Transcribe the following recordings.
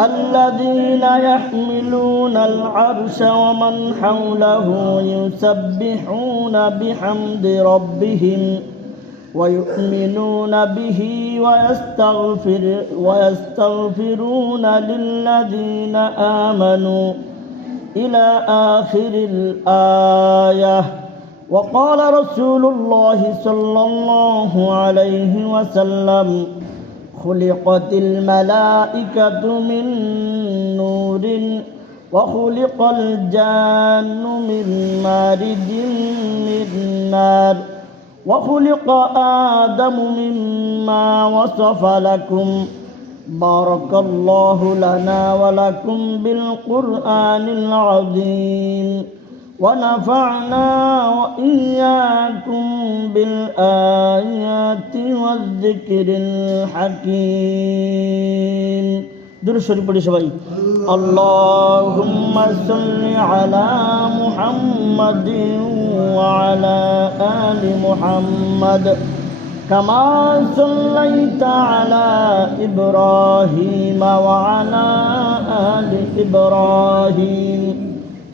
الذين يحملون العرش ومن حوله يسبحون بحمد ربهم ويؤمنون به ويستغفر ويستغفرون للذين آمنوا إلى آخر الآية. وقال رسول الله صلى الله عليه وسلم خلقت الملائكة من نور وخلق الجان من مارد من نار وخلق آدم مما وصف لكم. بارك الله لنا ولكم بالقرآن العظيم. ونفعنا وإياكم بالآيات والذكر الحكيم دور شريف পড়ি সবাই اللهم صل على محمد وعلى آل محمد كما صليت على إبراهيم وعلى آل إبراهيم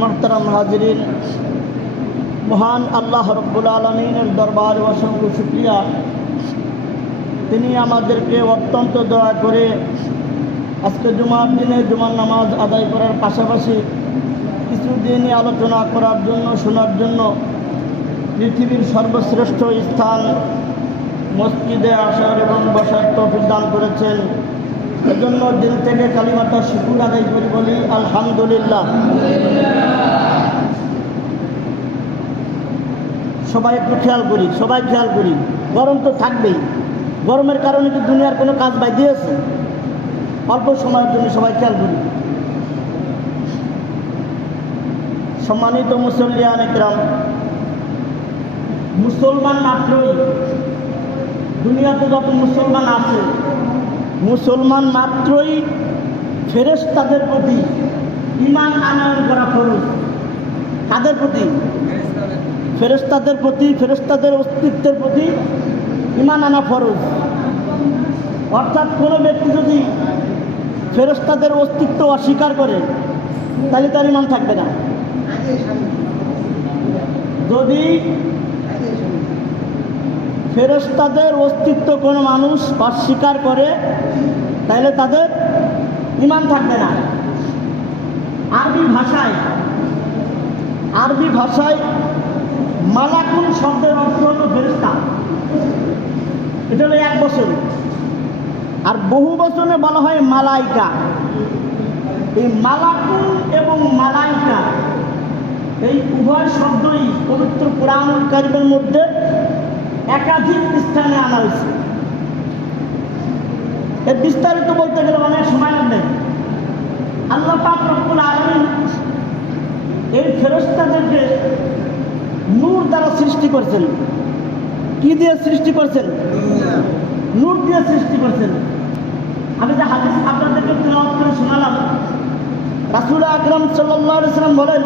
মোহতারাম হাজরিন, মহান আল্লাহ রব্বুল আলমিনের দরবার অসংখ্য শুক্রিয়া। তিনি আমাদেরকে অত্যন্ত দয়া করে আজকে জুমার দিনে জুমার নামাজ আদায় করার পাশাপাশি কিছু দিনই আলোচনা করার জন্য, শোনার জন্য পৃথিবীর সর্বশ্রেষ্ঠ স্থান মসজিদে আসার এবং বসার তফিক দান করেছেন। এজন্য দিল থেকে কালিমাতা শুকুর আদায় করি বলি, আলহামদুলিল্লাহ। সবাই একটু খেয়াল করি, সবাই খেয়াল করি। গরম তো থাকবেই। গরমের কারণে কি দুনিয়ার কোনো কাজ বাই দিয়েছে? অল্প সময়ের জন্য সবাই খেয়াল করি। সম্মানিত মুসল্লিয়ান একরাম মুসলমান মাত্রই দুনিয়াতে যত মুসলমান আছে মুসলমান মাত্রই ফেরেশতাদের প্রতি ইমান আনয়ন করা ফরজ। কাদের প্রতি? ফেরেশতাদের প্রতি, ফেরেশতাদের অস্তিত্বের প্রতি ইমান আনা ফরজ। অর্থাৎ কোনো ব্যক্তি যদি ফেরেশতাদের অস্তিত্ব অস্বীকার করে, তাহলে তার ইমান থাকবে না। যদি ফেরেশতাদের অস্তিত্ব কোনো মানুষ অস্বীকার করে তাহলে তাদের ইমান থাকবে না। আরবি ভাষায় আরবি ভাষায় মালাকুল শব্দের অর্থ হল ফেরেস্তা এটা হলো এক বছর। আর বহু বচনে বলা হয় মালাইকা। এই মালাকুল এবং মালাইকা, এই উভয় শব্দই পবিত্র কোরআন কারিমের মধ্যে একাধিক স্থানে আনা হয়েছে। এর বিস্তারিত বলতে গেলে অনেক সময় লাগবে। আল্লাহ পাক রব্বুল আলমিন এই ফেরস্তাদেরকে নূর দ্বারা সৃষ্টি করছেন। কি দিয়ে সৃষ্টি করছেন? নূর দিয়ে সৃষ্টি করছেন। আমি যে হাদিস আপনাদেরকে তেলাওয়াত করে শোনালাম, রাসূল আকরাম সাল্লাল্লাহু সাল্লাম বলেন,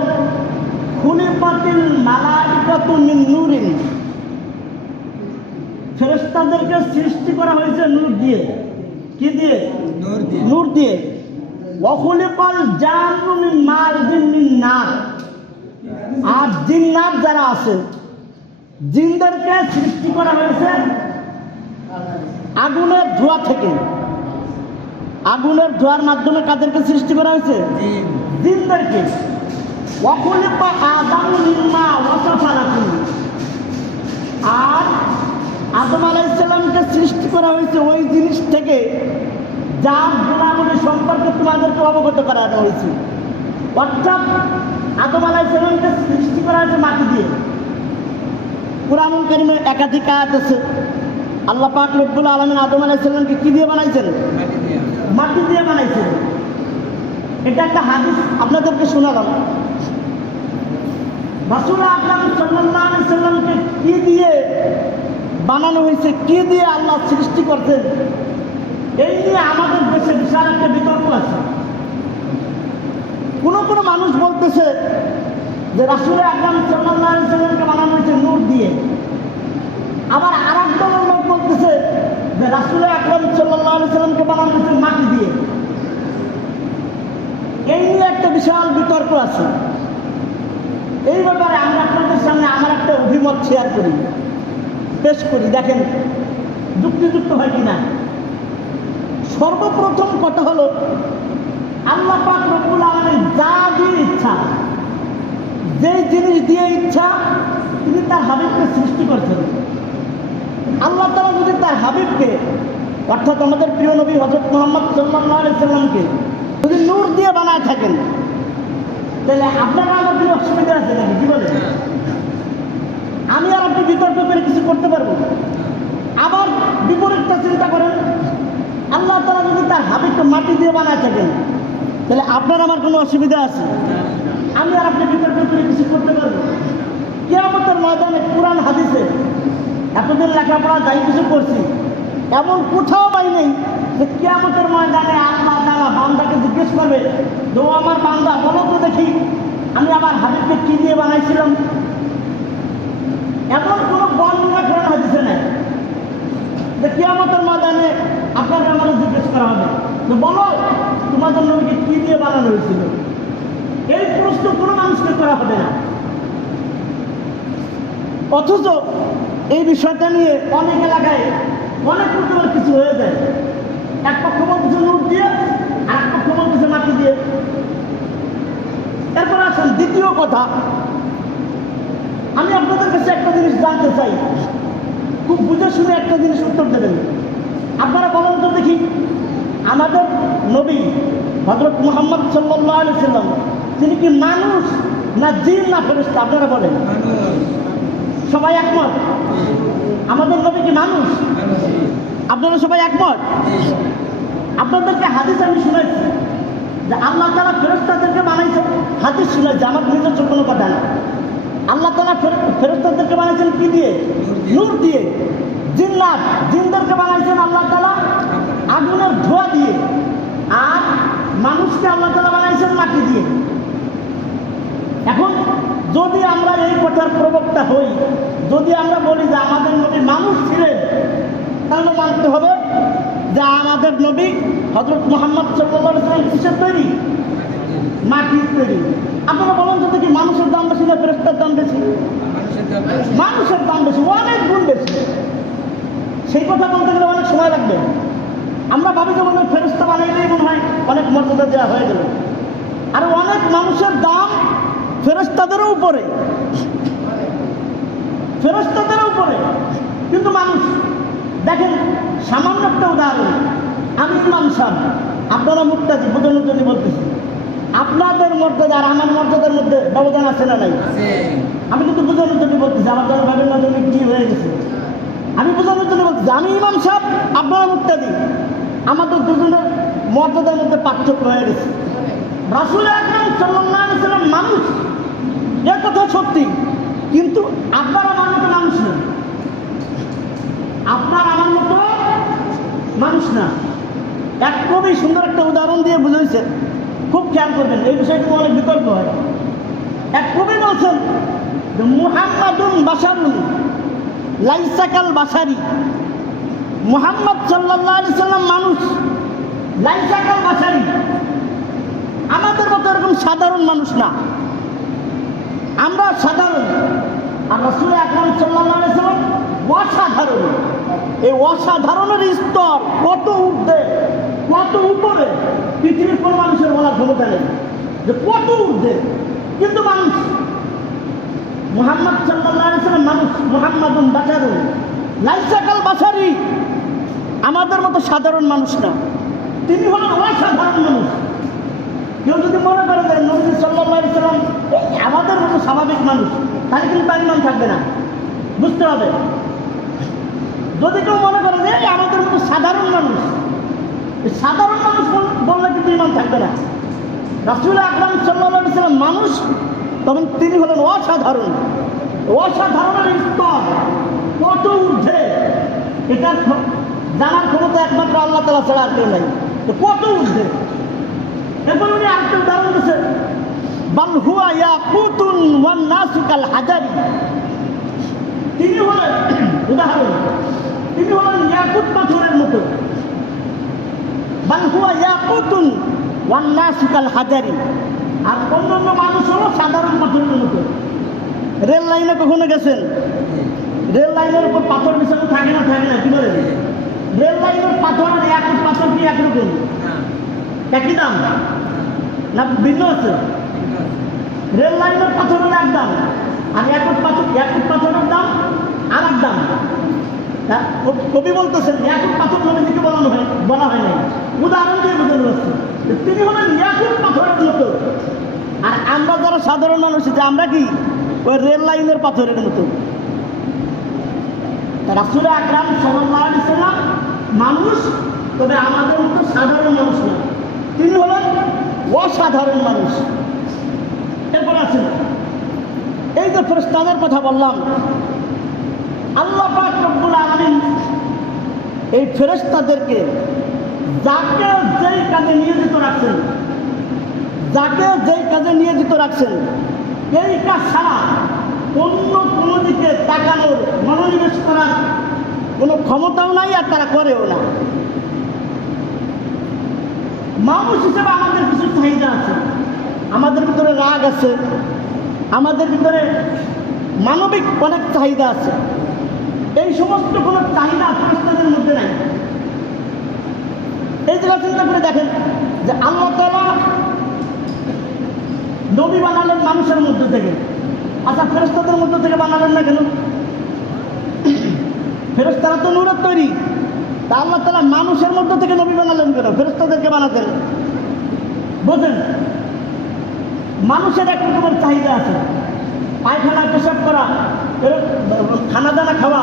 খুলিফাতিল মালাইকাতু মিন নূরিন। ফেরেশতাদেরকে সৃষ্টি করা হয়েছে নূর দিয়ে। কি দিয়ে? নূর দিয়ে। নূর দিয়ে। ওয়াখুলিকাল জান্নু মিন নার। আর জিন্নাত যারা আছে জিনদেরকে সৃষ্টি করা হয়েছে আগুনের ধোঁয়া থেকে। আগুনের ধোয়ার মাধ্যমে কাদেরকে সৃষ্টি করা হয়েছে? জিনদেরকে। ওয়াকুলিপা আদামু নিম্মা ওয়াসাফালাকুম আর আদম আলাইসাল্লামকে সৃষ্টি করা হয়েছে ওই জিনিস থেকে যার গুণাগুলি সম্পর্কে তোমাদেরকে অবগত করানো হয়েছে। অর্থাৎ আদম আলাইসাল্লামকে সৃষ্টি করা হয়েছে মাটি দিয়ে। কোরআনুল কারিমের একাধিক আয়াত আছে। আল্লাহ পাক রব্বুল আলমিন আদম আলাইসাল্লামকে কি দিয়ে বানাইছেন? মাটি দিয়ে বানাইছেন। এটা একটা হাদিস, আপনাদেরকে শোনালাম। রাসূল আকরাম সাল্লাল্লাহু আলাইহি সাল্লামকে কি দিয়ে বানানো হয়েছে, কি দিয়ে আল্লাহ সৃষ্টি করছেন, এই নিয়ে আমাদের দেশে বিশাল একটা বিতর্ক আছে। কোন কোন মানুষ বলতেছে যে রাসূল আকরাম সাল্লামকে বানানো হয়েছে নূর দিয়ে। আবার আর এক লোক বলতেছে যে রাসূল আকরাম আলাইহি সাল্লামকে বানানো হয়েছে মাটি দিয়ে। এই নিয়ে একটা বিশাল বিতর্ক আছে। এই ব্যাপারে আমরা আপনাদের সামনে আমার একটা অভিমত শেয়ার করি। পেশ করি, দেখেন, যুক্তিযুক্ত হয় কিনা? সর্বপ্রথম কথা হলো, আল্লাহ পাক রব্বুল যা দিয়ে ইচ্ছা, যেই জিনিস দিয়ে ইচ্ছা, তিনি তার হাবিবকে সৃষ্টি করছেন। আল্লাহ তালা যদি তার হাবিবকে, অর্থাৎ আমাদের প্রিয় নবী হজরত মোহাম্মদ সাল্লাহ সাল্লামকে, যদি নূর দিয়ে বানায় থাকেন, তাহলে আপনারা আমার অসুবিধা আছে নাকি? কি বলে আমি আর আপনি বিতর্ক করে কিছু করতে পারব। আবার বিপরীতটা চিন্তা করেন, আল্লাহ তারা যদি তার হাবিবকে মাটি দিয়ে বানায় থাকেন, তাহলে আপনার আমার কোনো অসুবিধা আছে? আমি আর আপনি বিতর্ক করে কিছু করতে পারব কেয়ামতের ময়দানে কোরআন, হাদিসে এতদিন লেখাপড়া যাই কিছু করছি, এমন কোথাও পাই নেই যে কেয়ামতের ময়দানে আল্লাহ তারা বান্দাকে জিজ্ঞেস করবে ও আমার বান্দা, বলো তো দেখি, আমি আমার হাবিবকে কি দিয়ে বানাইছিলাম? এমন কোনো বর্ণনা কোরআন হাদিসে নেই। যে কেয়ামতের ময়দানে আপনাকে আমাদের জিজ্ঞেস করা হবে তো বলো, তোমাদের নবীকে কি দিয়ে বানানো হয়েছিল? এই প্রশ্ন কোনো মানুষকে করা হবে না। অথচ এই বিষয়টা নিয়ে অনেক এলাকায় অনেক রকমের কিছু হয়ে যায়। এক পক্ষ বলতেছে নোট দিয়ে আর এক পক্ষ বলতেছে মাটি দিয়ে। এরপর আসেন, দ্বিতীয় কথা আমি আপনাদের কাছে একটা জানতে চাই খুব বুঝে শুনে একটা জিনিস উত্তর দেবেন আপনারা বলেন তো দেখি আমাদের নবী হজরত মোহাম্মদ সাল্লাহ আলি সাল্লাম তিনি কি মানুষ না জিন না ফেরস্তা আপনারা বলেন। সবাই একমত? আমাদের নবী কি মানুষ? আপনারা সবাই একমত? আপনাদেরকে হাদিস আমি শুনেছি যে আল্লাহ তালা ফেরস্তাদেরকে বানাইছেন হাদিস শুনেছি আমার নিজস্ব কোনো কথা না আল্লাহ তালা ফেরস্তাদেরকে বানাইছেন কি দিয়ে? নূর দিয়ে। জিন্নাত। জিনদেরকে বানাইছেন আল্লাহ তালা আগুনের ধোয়া দিয়ে। আর মানুষকে আল্লাহ তালা বানাইছেন মাটি দিয়ে। এখন যদি আমরা এই কথার প্রবক্তা হই, যদি আমরা বলি যে আমাদের নবী মানুষ ছিলেন, তাহলে মানতে হবে যে আমাদের নবী হজরত মোহাম্মদ সাল্লাম কিসের তৈরি? মাটির তৈরি। আপনারা বলেন তো দেখি মানুষের দাম বেশি না ফেরস্তার দাম বেশি? মানুষের দাম বেশি, অনেক গুণ বেশি। সেই কথা বলতে গেলে অনেক সময় লাগবে। আমরা ভাবি যে মনে ফেরস্তা বানাইলেই মনে হয় অনেক মর্যাদা দেওয়া হয়ে গেল। আর অনেক মানুষের দাম ফেরস্তাদেরও উপরে। ফেরস্তাদেরও উপরে। কিন্তু মানুষ, দেখেন, সামান্য একটা উদাহরণ। আমি ইমাম সাহেব, আপনারা মুক্তাজি বোঝানোর জন্য বলতেছি আপনাদের মর্যাদা আর আমার মর্যাদার মধ্যে ব্যবধান আছে না নাই? আমি কিন্তু বোঝানোর জন্য বলতেছি আমার জন্য ভাবের মাধ্যমে কি হয়ে গেছে? আমি বোঝানোর জন্য বলতেছি আমি ইমাম সাহেব আপনারা মুক্তাদি। আমাদের দুজনের মর্যাদার মধ্যে পার্থক্য হয়ে গেছে। রাসুল আকরাম সাল্লাম মানুষ। এ কথা সত্যি। কিন্তু আপনার আমার মতো মানুষ না। আপনার আমার মতো মানুষ না। এক খুবই সুন্দর একটা উদাহরণ দিয়ে বুঝেছে খুব খেয়াল করবেন, এই বিষয়টা অনেক বিকল্প হয়। এক কবি বলছেন মুহাম্মাদুন বাসারুন লাইসাকাল বাসারি মুহাম্মদ সাল্লাহ আলি সাল্লাম মানুষ লাইসাকাল বাসারি আমাদের মতো এরকম সাধারণ মানুষ না। আমরা সাধারণ, আর রসুল আকরাম সাল্লাহ সাল্লাম অসাধারণ। এই অসাধারণের স্তর কত ঊর্ধ্বে? কত উপরে পৃথিবীর কোন মানুষের বলার ক্ষমতা নেই। যে কত ঊর্ধ্বে। কিন্তু মানুষ, মোহাম্মদ সাল্লাম মানুষ মোহাম্মদ বাসারুন লাইসাকাল বাসারি আমাদের মতো সাধারণ মানুষ না। তিনি হলেন অসাধারণ মানুষ। কেউ যদি মনে করে যে নবী সাল্লাহ সাল্লাম আমাদের মতো স্বাভাবিক মানুষ, তাহলে কিন্তু তার ইমান থাকবে না। বুঝতে হবে। যদি কেউ মনে করে যে আমাদের মতো সাধারণ মানুষ সাধারণ মানুষ বল- বললে কিন্তু ইমান থাকবে না। রাসুল আকরাম সাল্লাম মানুষ, তখন তিনি হলেন অসাধারণ। অসাধারণের স্তর কত ঊর্ধ্বে। এটা জানার ক্ষমতা একমাত্র আল্লাহ তালা ছাড়া আর কেউ নাই। কত ঊর্ধ্বে। এরপর উনি আরেকটা উদাহরণ দিচ্ছেন বাল হুয়া ইয়াকুতুন ওয়ান নাসু কাল হাজারি। তিনি হলেন, উদাহরণ, তিনি হলেন ইয়াকুত পাথরের মতো। বাল হুয়া ইয়াকুতুন ওয়ান নাসু কাল হাজারি আর অন্যান্য মানুষ হলো সাধারণ পাথরের মতো রেল লাইনে কখনো গেছেন? রেল লাইনের উপর পাথর বিছানো থাকে না থাকে না কি বলেন রেল লাইনের পাথর আর এক পাথর কি একরকম একই দাম? না ভিন্ন আছে? রেল লাইনের পাথর হলো এক দাম আর একক পাথর একক পাথরের দাম আর এক দাম কবি বলতেছেন একক পাথর নামে দিকে বলানো হয় বলা হয় তিনি হলেন পাথরের মতো। আর আমরা যারা সাধারণ মানুষ যে আমরা কি? ওই রেল লাইনের পাথরের মতো। রাসুল আকরাম সাল্লাহ মানুষ, তবে আমাদের মতো সাধারণ মানুষ না। তিনি হলেন অসাধারণ মানুষ। এরপর আছেন এই যে ফেরেস্তাদের কথা বললাম, আল্লাহ পাক রব্বুল আলামিন এই ফেরেস্তাদেরকে যাকে যেই কাজে নিয়োজিত রাখছেন, যাকে যেই কাজে নিয়োজিত রাখছেন, এই কাজ ছাড়া অন্য কোনো দিকে তাকানোর মনোনিবেশ করার কোনো ক্ষমতাও নাই আর তারা করেও না। মানুষ হিসেবে আমাদের কিছু চাহিদা আছে, আমাদের ভিতরে রাগ আছে, আমাদের ভিতরে মানবিক অনেক চাহিদা আছে। এই সমস্ত কোনো চাহিদা ফেরেশতাদের মধ্যে নাই। এই জায়গা চিন্তা করে দেখেন যে আল্লাহ তালা নবী বানালেন মানুষের মধ্যে থেকে। আচ্ছা ফেরেস্তাদের মধ্যে থেকে বানালেন না কেন? ফেরেস্তারা তো নূরের তৈরি। তা আল্লাহ তালা মানুষের মধ্যে থেকে নবী বানালেন কেন? ফেরেস্তাদেরকে বানাতেন। বোঝেন, মানুষের এক রকমের চাহিদা আছে। পায়খানা, পেশাব করা খানা দানা খাওয়া,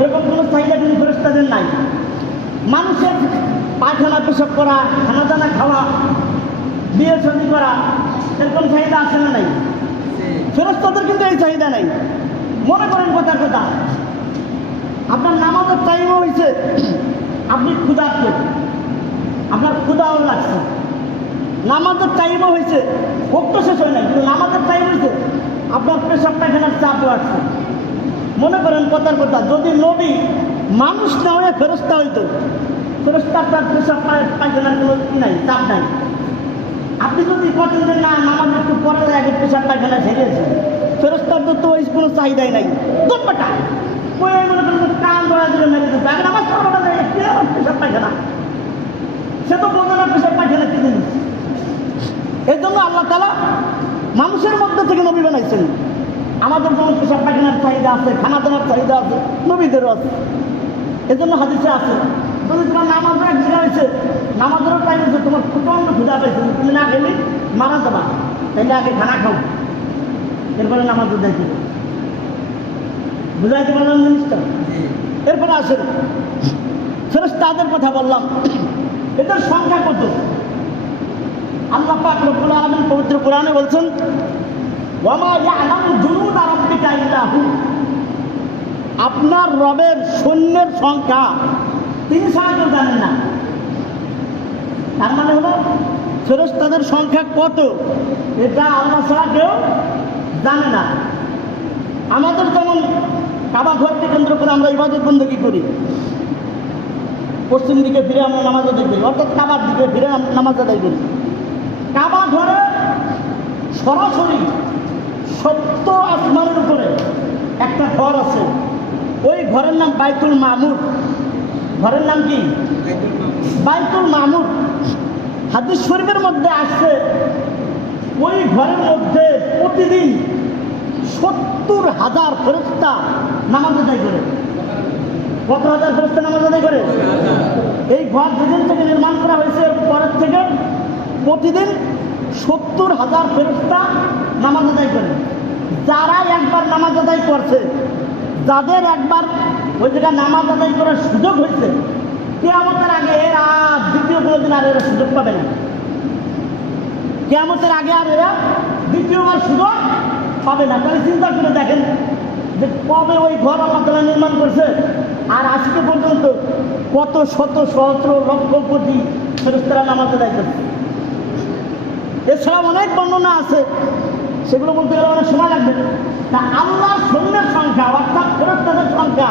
এরকম কোনো চাহিদা কিন্তু ফেরেস্তাদের নাই। মানুষের পায়খানা, পেশাব করা খানা দানা খাওয়া, বিয়ে শাদী করা এরকম চাহিদা আছে না নাই? ফেরস্তাদের কিন্তু এই চাহিদা নাই। মনে করেন কথার কথা। আপনার নামাজের টাইমও হয়েছে আপনি ক্ষুধার্ত। আপনার ক্ষুধাও লাগছে। নামাজের টাইমও হয়েছে ভক্ত শেষ হয় নাই, কিন্তু নামাজের টাইম হয়েছে আপনার পেশাব পায়খানার চাপও আসছে মনে করেন কথার কথা, যদি নবী মানুষ না হয়ে ফেরস্তা হইতো ফেরস্তা আপনার পেশাব পায়- পায়খানার কোনো নাই? চাপ নাই। আপনি যদি বলেন যে না নামাজ একটু পরে আগে পেশাব পায়খানা ছেড়েছে ফেরস্তার তো ওই কোনো চাহিদাই নাই। দুর্বাটা ওই মনে করেন কান ধরা দিলে মেরে দিতে আগে নামাজ পড়াটা যায় পেশাব পায়খানা সে তো বোঝে না, পেশাব পায়খানা কি জিনিস? এই জন্য আল্লাহ তালা মানুষের মধ্যে থেকে নবী বানাইছেন। আমাদের যেমন পেশাব পায়খানার চাহিদা আছে, খানা দানার চাহিদা আছে, নবীদেরও আছে। এজন্য হাদিসে আছে যদি তোমার এক জায়গা হয়েছে নামাজেরও টাইম হয়েছে তোমার প্রচণ্ড ক্ষুধা পেয়েছে। তুমি না খেলে মারা যাবা। তাইলে আগে খানা খাও। এরপরে নামাজের দেখি বুঝাইতে পারলাম জিনিসটা? এরপরে আসেন। ফেরত তাদের কথা বললাম। এদের সংখ্যা কত? আল্লাহ পাক রব্বুল আলামিন পবিত্র কোরআনে বলছেন, ওয়ামা ইয়ালামু জুনুদা রাব্বিকা ইল্লা হু আপনার রবের সৈন্যের সংখ্যা তিনি কেউ জানেন না। তার মানে হলো ফেরস্তাদের সংখ্যা কত? এটা আল্লাহ ছাড়া কেউ জানে না। আমাদের যেমন কাবা ঘরকে কেন্দ্র করে আমরা ইবাদত বন্দী করি। পশ্চিম দিকে ফিরে আমরা নামাজ আদায় করি, অর্থাৎ কাবার দিকে ফিরে নামাজ আদায় করি। কাবা ঘরে সরাসরি সত্য আসমানের উপরে একটা ঘর আছে। ওই ঘরের নাম বাইতুল মামুর ঘরের নাম কি? বাইতুল মামুর। হাদিস শরীফের মধ্যে আসছে, ওই ঘরের মধ্যে প্রতিদিন সত্তর হাজার ফেরস্তা নামাজ আদায় করে। কত হাজার ফেরস্তা নামাজ আদায় করে? এই ঘর যেদিন থেকে নির্মাণ করা হয়েছে পরের থেকে প্রতিদিন সত্তর হাজার ফেরস্তা নামাজ আদায় করে। যারা একবার নামাজ আদায় করছে, যাদের একবার ওই জায়গায় নামাজ আদায় করার সুযোগ হয়েছে, কেয়ামতের আগে এরা দ্বিতীয় কোনো দিন আর এরা সুযোগ পাবে না। কেয়ামতের আগে আর এরা দ্বিতীয়বার সুযোগ পাবে না। তাহলে চিন্তা করে দেখেন যে কবে ওই ঘর আল্লাহ তালা নির্মাণ করছে, আর আজকে পর্যন্ত কত শত, সহস্র, লক্ষ, কোটি ফেরস্তারা নামাজ আদায় করছে। এছাড়া অনেক বর্ণনা আছে, সেগুলো বলতে গেলে অনেক সময় লাগবে। তা আল্লাহর সৈন্যের সংখ্যা, অর্থাৎ ফেরস্তাদের সংখ্যা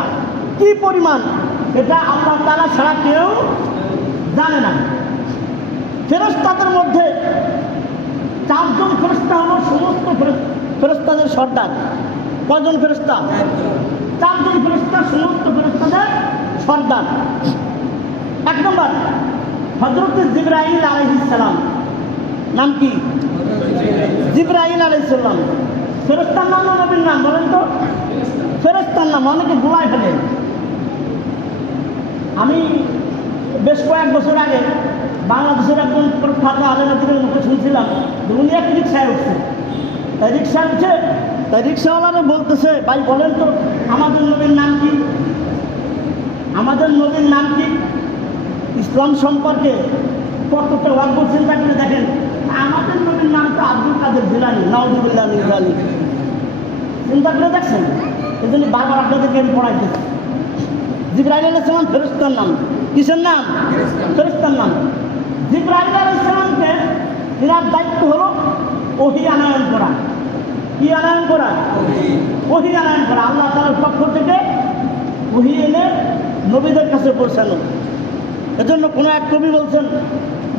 কি পরিমাণ? এটা আল্লাহ তালা ছাড়া কেউ জানে না। ফেরস্তাদের মধ্যে চারজন ফেরস্তা হলো সমস্ত ফেরেস- ফেরেস্তাদের সর্দার। কজন ফেরস্তা চারজন ফেরস্তা সমস্ত ফেরস্তাদের সর্দার। এক নম্বর হজরত জিব্রাহিল আলহিসাম নাম কি? জিব্রাহিল আলাইসাল্লাম ফেরস্তার নাম নবীর নাম, বলেন তো। ফেরস্তার নাম, অনেকে গোলায় ফেলে। আমি বেশ কয়েক বছর আগে বাংলাদেশের একজন প্রখ্যাত আলেমাদের মুখে শুনছিলাম উনি এক রিক্সায় উঠছে? তাই রিক্সা উঠছে? তাই রিক্সাওয়ালারা বলতেছে, ভাই, বলেন তো, আমাদের নবীর নাম কি? আমাদের নবীর নাম কি? ইসলাম সম্পর্কে কতটা অল্প চিন্তা করে দেখেন, আমাদের নবীর নাম তো আব্দুল কাদের জিলানি নওয়াজুবুল্লাহ জিলানি চিন্তা করে দেখছেন? এই জন্য বারবার আপনাদেরকে আমি পড়াইতেছি। জিব্রাহিল আলাইসালাম ফেরস্তার নাম। কিসের নাম? ফেরস্তার নাম। জিব্রাহিল আলাইসালামকে এনার দায়িত্ব হলো ওহি আনয়ন করা। কি আনয়ন করা? ওহি আনয়ন করা। আল্লাহ তালার পক্ষ থেকে ওহি এনে নবীদের কাছে পৌঁছানো এজন্য কোনো এক কবি বলছেন,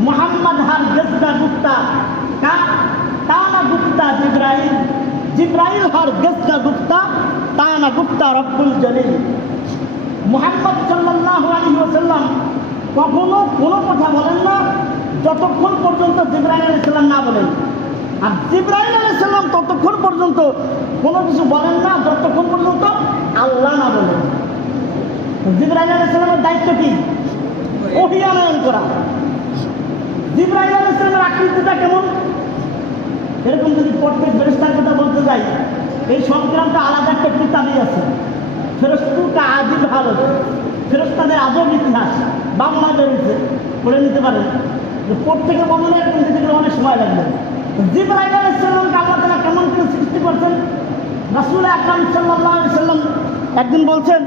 মোহাম্মদ হার গেজদা গুপ্তা, কা, তানা গুপ্তা জিব্রাহিল জিব্রাহিল হার গেজদা গুপ্তা, তানা গুপ্তা রব্বুল জলিল। মোহাম্মদ সাল্লাহ আলী ওসাল্লাম কখনো কোনো কথা বলেন না, যতক্ষণ পর্যন্ত জিব্রাহিম আলী সাল্লাম না বলেন। আর জিব্রাহিম আলী সাল্লাম ততক্ষণ পর্যন্ত কোনো কিছু বলেন না, যতক্ষণ পর্যন্ত আল্লাহ না বলেন। জিব্রাহিম আলাইসাল্লামের দায়িত্ব কি? অভিয়ানয়ন করা। জিব্রাহিম আলাইসাল্লামের আকৃতিটা কেমন? এরকম যদি প্রত্যেক ফেরেস্তার কথা বলতে যাই, এই সংক্রান্ত আলাদা একটা কিতাবই আছে। ফেরস্তুকা আদিল ভারত। ফেরস্তাদের আজব ইতিহাস বাংলা বেরিয়েছে পড়ে নিতে পারেন প্রত্যেকে এরকম দিতে গেলে অনেক সময় লাগবে। জিব্রাহিম আলাইসাল্লামকে আল্লাহ তালা কেমন করে সৃষ্টি করছেন? রাসুল আকরাম সাল্লাহ সাল্লাম একদিন বলছেন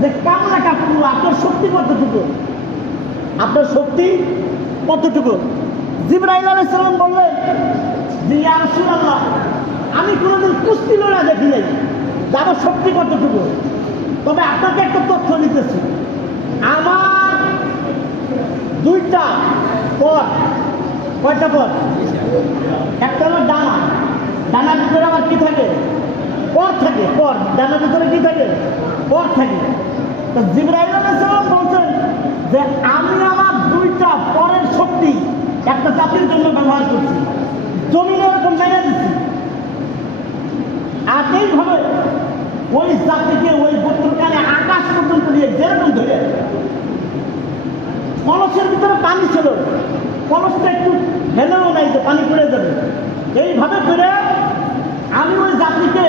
যে কামলা কাকুর আপনার শক্তি কতটুকু? আপনার শক্তি কতটুকু? জিব্রাহিম আলাইসাল্লাম বললেন যে, ইয়া রাসূলুল্লাহ, আমি কোনোদিন কুস্তি লড়া দেখি নাই আমার শক্তি কতটুকু? তবে আপনাকে একটা তথ্য দিতেছি। আমার দুইটা পথ কয়টা পথ একটা হলো ডানা। ডানার ভিতরে আমার কি থাকে? পর থাকে পর ডানার ভিতরে কি থাকে? পর থাকে। তো জিব্রাহিম বলছেন যে, আমি আমার দুইটা পরের শক্তি একটা চাকরির জন্য ব্যবহার করছি। জমিনে এরকম মেরে দিচ্ছি আর এইভাবে ওই জাতিকে ওই গোত্রকালে আকাশ পর্যন্ত নিয়ে যেরকম ধরে। কলসের ভিতরে পানি ছিল। কলসটা একটু ফেলেও নাই যে পানি পড়ে যাবে। এইভাবে করে আমি ওই জাতিকে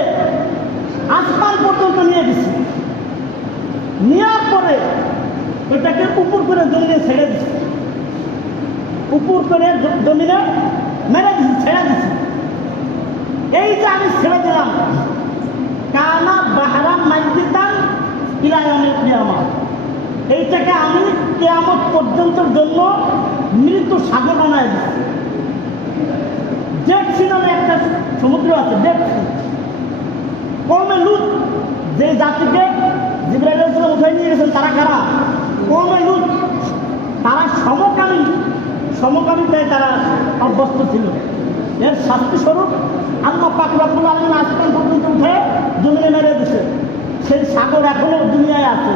আসমান পর্যন্ত নিয়ে গেছি। নেওয়ার পরে ওইটাকে উপর করে জমিনে ছেড়ে দিছি। উপর করে জমিনে মেরে দিছি, ছেড়ে দিছি। এই যে আমি ছেড়ে দিলাম কানা বাহারাম মাইদিতান ইলায়ামের কিয়ামত। এইটাকে আমি কেয়ামত পর্যন্তর জন্য মৃত সাগর বানায় দিচ্ছি সি নামে একটা সমুদ্র আছে সি কমে লুট যে জাতিকে জিব্রাইল ইসলাম উঠাই নিয়ে গেছেন, তারা কারা? কমে লুট তারা সমকামী, সমকামিতায় তারা অভ্যস্ত ছিল। এর শাস্তি স্বরূপ আল্লাহ পাক রব্বুল আলমিন আসমান পর্যন্ত উঠে জমিনে মেরে দিছে সেই সাগর এখনও দুনিয়ায় আছে।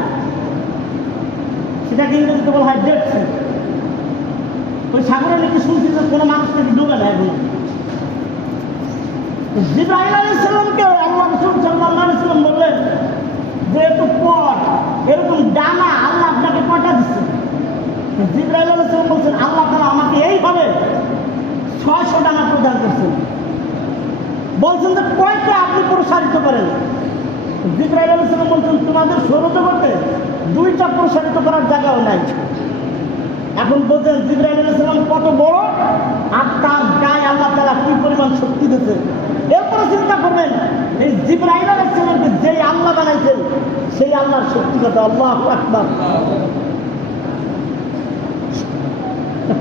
সেটাকে ইংরেজিতে বলা হয় ডেড সি ওই সাগরে নাকি শুনছি যে কোনো মানুষ নাকি ডুবে না এখন জিব্রাহিম আলী সাল্লামকে আল্লাহ রসুল সাল্লাহ আলি সাল্লাম বললেন, যে একটু পর, এরকম ডানা আল্লাহ আপনাকে কটা দিচ্ছে। জিব্রাহিম আলী সাল্লাম বলছেন, আল্লাহ ছয়শো টাকা প্রদান করছেন। বলছেন যে কয়টা আপনি প্রসারিত করেন? সাল্লাম বলছেন, তোমাদের সৌরজগতে দুইটা প্রসারিত করার জায়গাও নাই। এখন বলছেন সাল্লাম কত বড়? আর তার গায়ে আল্লাহ তালা কি পরিমাণ শক্তি দিতেছে এরপরে চিন্তা করবেন, এই সাল্লামকে যেই আল্লাহ বানাইছেন, সেই আল্লাহর শক্তি কত আল্লাহ আকবার।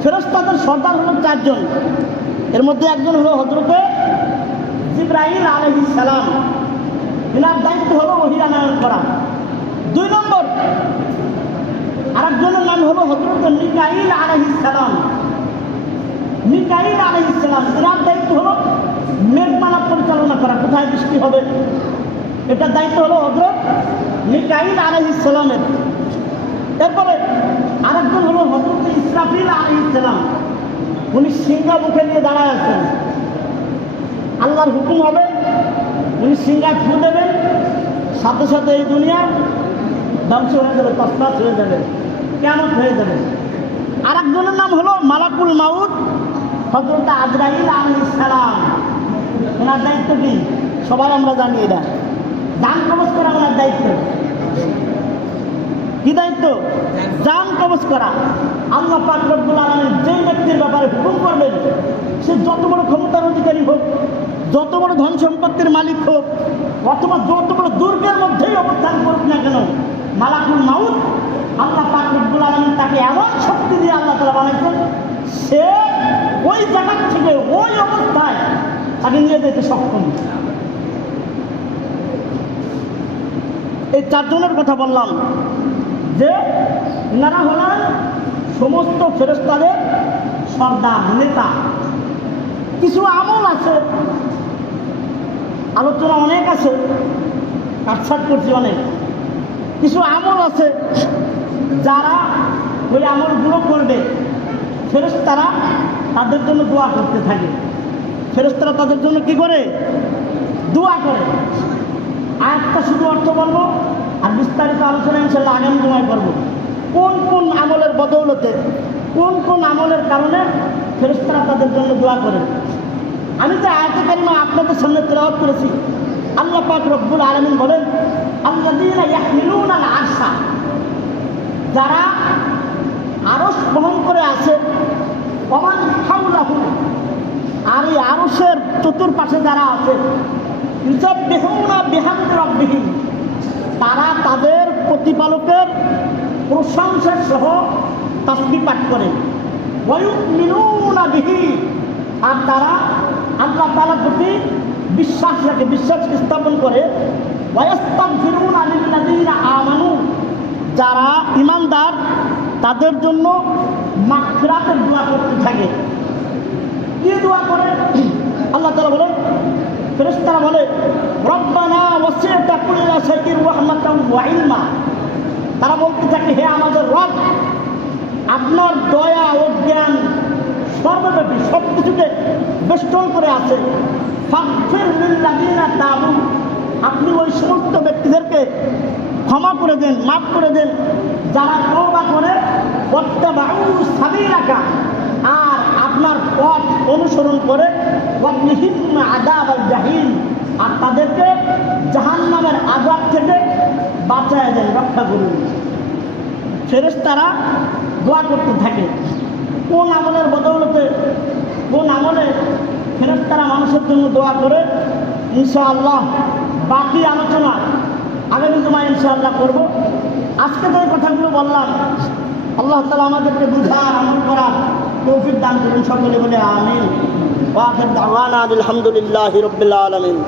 ফেরস্তাদের সর্দার হলো চারজন। এর মধ্যে একজন হলো হজরতে জিব্রাহিম আলহিস সালাম। এনার দায়িত্ব হলো অহিরানায়ন করা। দুই নম্বর, আরেকজনের নাম হলো হজরত মিকাইল আলহিস সালাম। মিকাইল আলহিস সালাম এনার দায়িত্ব হলো মেঘমালা পরিচালনা করা। কোথায় বৃষ্টি হবে? এটার দায়িত্ব হলো হজরত মিকাইল আলহিস সালামের। এরপরে আরেকজন হলো হজরত ইসরাফিল আলহিস সালাম। উনি সিংহা মুখে নিয়ে দাঁড়ায় আছেন। আল্লাহর হুকুম হবে, উনি সিংহা ছু দেবেন সাথে সাথে এই দুনিয়া ধ্বংস হয়ে যাবে তসমাস হয়ে যাবে কেমন হয়ে যাবে। আর একজনের নাম হলো মালাকুল মাউদ হজরত আজরাইল আলী ইসলাম ওনার দায়িত্ব কি? সবাই আমরা জানি এটা। দান কবচ করা ওনার দায়িত্ব। কি দায়িত্ব জান কবচ করা। আল্লাহ পাক রব্বুল আলমের যে ব্যক্তির ব্যাপারে হুকুম করবেন, সে যত বড় ক্ষমতার অধিকারী হোক, যত বড় ধন সম্পত্তির মালিক হোক, অথবা যত বড় দুর্গের মধ্যেই অবস্থান করুক না কেন, মালাকুল মাউদ আল্লাহ পাক রব্বুল আলমিন তাকে এমন শক্তি দিয়ে আল্লাহ তালা বানাইছেন সে ওই জায়গার থেকে ওই অবস্থায় তাকে নিয়ে যেতে সক্ষম। এই চারজনের কথা বললাম। যে এনারা হলেন সমস্ত ফেরস্তাদের সর্দার, নেতা। কিছু আমল আছে, আলোচনা অনেক আছে, কাটছাট করছি অনেক। কিছু আমল আছে যারা ওই আমলগুলো করবে। ফেরস্তারা তাদের জন্য দোয়া করতে থাকে। ফেরস্তারা তাদের জন্য কি করে? দোয়া করে। আরেকটা শুধু অর্থ বলব আর বিস্তারিত আলোচনা ইনশাল্লাহ আগামী সময় করব। কোন কোন আমলের বদৌলতে, কোন কোন আমলের কারণে ফেরস্তারা তাদের জন্য দোয়া করে আমি যে আয়তে কারিমা আপনাদের সামনে তেলাওয়াত করেছি, আল্লাহ পাক রব্বুল আলমিন বলেন আশা যারা আরস বহন করে আছে অমান হাউলাহু আর এই আরসের চতুর্পাশে যারা আছে বেহান রব্বিহীন তারা তাদের প্রতিপালকের প্রশংসা সহ তাসবি পাঠ করে। আর তারা আল্লাহ তালার প্রতি বিশ্বাস রাখে, বিশ্বাস স্থাপন করে। যারা ইমানদার তাদের জন্য মাখরাতের দোয়া করতে থাকে। কি দোয়া করে? আল্লাহ তালা বলে ফেরেশতারা বলে, রব্বানা ওয়াসি'তা কুল্লা শাইইন রাহমাতান ওয়া ইলমা। তারা বলতে থাকে, হে আমাদের রব, আপনার দয়া ও জ্ঞান সর্বব্যাপী সব কিছুকে বেষ্টন করে আছে। ফাগফির লিল্লাযিনা তাবু। আপনি ওই সমস্ত ব্যক্তিদেরকে ক্ষমা করে দেন, মাফ করে দেন। যারা তওবা করে ওয়াত্তাবাউ সাবিলাকা। আর আপনার পথ অনুসরণ করে জাহিম আর তাদেরকে জাহান নামের আজাব থেকে বাঁচায় দেন, রক্ষা করুন। ফেরেশতারা দোয়া করতে থাকে। কোন আমলের বদৌলতে, কোন আমলে ফেরেশতারা মানুষের জন্য দোয়া করে, ইনশাআল্লাহ বাকি আলোচনা আগামী জমায় ইনশাআল্লাহ করব। আজকে যে কথাগুলো বললাম, আল্লাহ তালা আমাদেরকে বুঝার আমল করার তৌফিক দান করুন সকলে বলে আমিন। ওয়াখির দাওয়ানা আলহামদুলিল্লাহি রাব্বিল আলামিন।